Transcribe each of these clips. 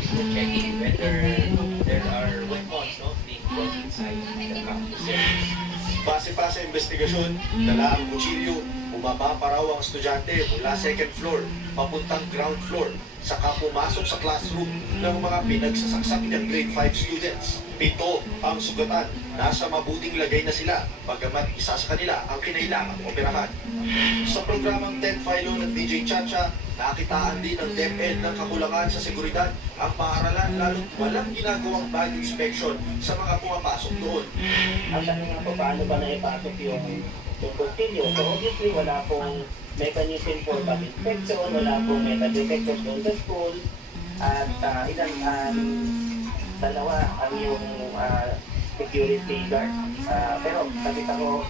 checking whether there are weapons, no, being brought inside the campuses. Base pa sa investigasyon, dala ang kutsilyo, bumaba pa raw ang estudyante mula second floor, papuntang ground floor, saka pumasok sa classroom ng mga pinagsasaksak niyang grade 5 students. 7 ang sugatan, nasa mabuting lagay na sila, bagamat isa sa kanila ang kinailangang operahan. Sa programang Ted Philo ng DJ Chacha, nakitaan din ng DepEd ng kakulangan sa seguridad ang paaralan lalo't walang ginagawang bag inspection sa mga pumapasok doon. Ang tanong nga po, paano ba naipasok yung kutsilyo? So obviously wala pong mechanism for bag inspection, wala pong metal detectors doon sa school, at dalawa ang yung security guard. Pero sabi ko,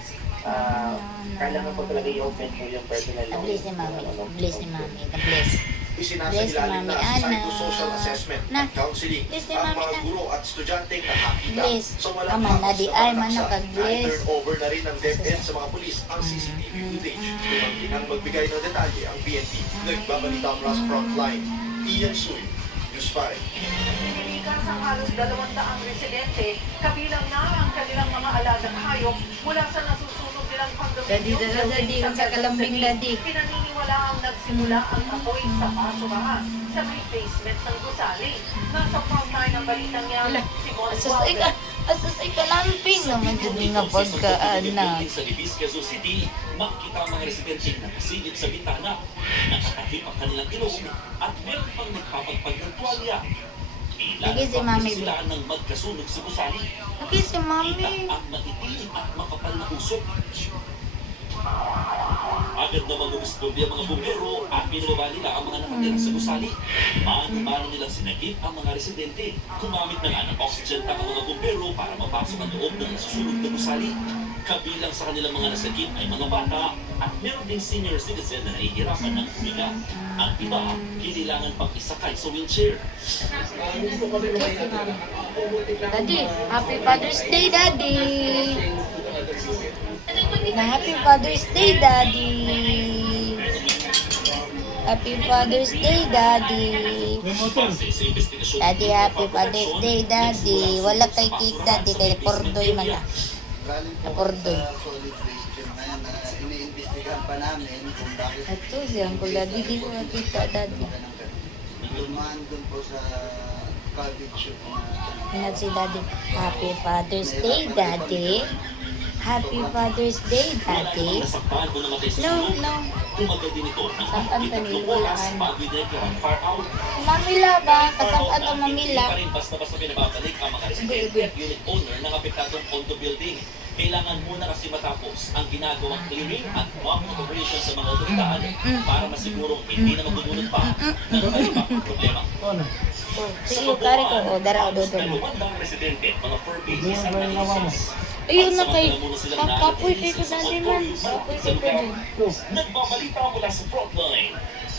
kailangan po talaga i-open po yung personal ng Bless ni Mami. Bless ni Mami. Bless. Isinasailalim na sa psychosocial assessment at counseling Bless ni ang Mami mga na. guro at estudyanteng nakakita. Bless. So walang Aman na di ay man paksa. nakag-bless. Na-turn over na rin ng DepEd sa mga pulis ang CCTV footage. Tumangkinang magbigay ng detalye ang PNP. Nagbabalita mula sa frontline. Ian Suy, News 5. Pinikas ang halos 200 residente, kabilang na ang kanilang mga alagang hayop mula sa nasusunog nilang Daddy, condominium daddy, building sa kalambing, Quezon daddy. City. Pinaniniwala ang nagsimula ang apoy sa basurahan sa may basement ng gusali. Nasa frontline ng balitang yan, si Mon Walden. Asasay ka lamping naman dyan nga pagkaanak. Sa Libis, Quezon City, makita ang mga residenteng nakasilip sa bitana, nakatakip ang kanilang ilong at meron pang nagpapagpag ng tuwalya. Lagi si Mami. Sila ng magkasunog sa gusali. Lagi si Mami. Kita ang maitim at makapal na usok. Agad na mag-umisturbi ang mga bumbero at pinababa nila ang mga nakatira sa gusali. Mano-mano nilang sinagip ang mga residente. Kumamit na nga ng oxygen tank ang mga bumbero para mapasok ang loob ng nasusunog na gusali. Kabilang sa kanilang mga nasagip ay mga bata at meron ding senior citizen na nahihirapan ng huminga. Ang iba, kailangan pang isakay sa wheelchair. Daddy, Happy Father's Day, Daddy! Na Happy Father's Day, Daddy! Happy Father's Day, Daddy! Daddy, Happy Father's Day, Daddy! Wala kay cake, Daddy, kay Pordoy man na. Galing po Pordoy. sa solid waste yun. Ngayon, iniimbestigahan pa namin kung bakit Ito siyang ko, Daddy, di ko nakita, Daddy. dumaan dun po sa garbage chute na Inat si Daddy, Happy Father's Day, Daddy! Happy Father's Day, Daddy! Nasaktan o namatay sa No, sunog. no. Tumagal din ito ng Sampan pa tatlong nila, oras wala. bago ideklarang far out. Mamila ba? Kasama ito mamila. Hindi pa rin basta-basta pinababalik ang mga residente at unit owner ng apektadong condo building. Kailangan muna kasi matapos ang ginagawang clearing at mock operation sa mga otoridad para masigurong hindi na magdudulot pa ng kalibang problema. Sige, kari ko. O, dara o, dodo. Dalawang residente, mga fur babies ang naiisas. Ayun na kay kapoy kay ko dati man. Kapoy kay ko dun. Nagbabalita mula sa frontline.